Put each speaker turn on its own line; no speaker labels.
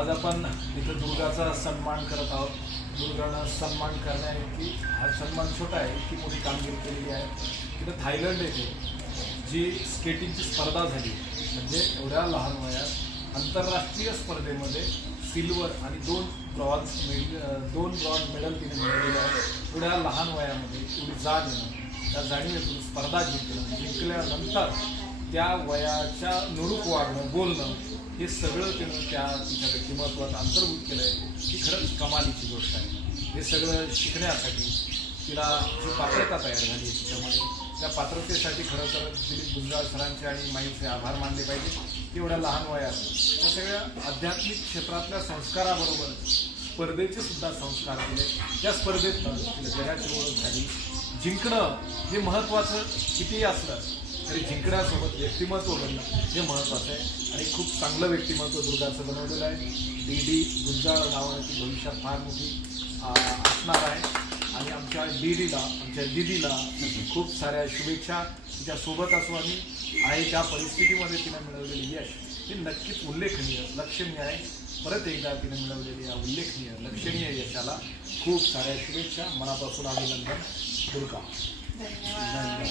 आज आपण इथं दुर्गाचा सन्मान करत आहोत दुर्गानं सन्मान की हा सन्मान छोटा आहे इतकी मोठी कामगिरी केलेली आहे तिथं थायलंड येथे जी स्केटिंगची स्पर्धा झाली म्हणजे एवढ्या लहान वयात आंतरराष्ट्रीय स्पर्धेमध्ये सिल्वर आणि दोन ब्रॉन्झ मेड दोन ब्रॉन्झ मेडल तिने मिळवलेले आहे एवढ्या लहान वयामध्ये एवढी जाण येणं त्या जाणीवेतून स्पर्धा जिंकणं जिंकल्यानंतर त्या वयाच्या नुरूप वाढणं बोलणं हे सगळं त्यानं त्या तिच्या व्यक्तिमत्वात अंतर्भूत केलं आहे ही खरंच कमालीची गोष्ट आहे हे सगळं शिकण्यासाठी तिला जी पात्रता तयार झाली त्याच्यामुळे त्या पात्रतेसाठी खरं तर दिलीप गुंजाळ सरांचे आणि माईचे आभार मानले पाहिजे एवढ्या लहान वयात त्या सगळ्या आध्यात्मिक क्षेत्रातल्या संस्काराबरोबर स्पर्धेचे सुद्धा संस्कार केले त्या स्पर्धेत तिला जगाची ओळख झाली जिंकणं हे महत्त्वाचं कितीही असलं आणि जिंकण्यासोबत व्यक्तिमत्व बनणं हे महत्त्वाचं आहे आणि खूप चांगलं व्यक्तिमत्व दुर्गाचं बनवलेलं आहे डी डी गुंजाळ नावाची भविष्यात फार मोठी असणार आहे आणि आमच्या डी डीला आमच्या दिदीला खूप साऱ्या शुभेच्छा तिच्यासोबत असो आम्ही आहे त्या परिस्थितीमध्ये तिनं मिळवलेली यश हे नक्कीच उल्लेखनीय लक्षणीय आहे परत एकदा तिने मिळवलेली या उल्लेखनीय लक्षणीय यशाला खूप साऱ्या शुभेच्छा मनापासून अभिनंदन दुर्गा धन्यवाद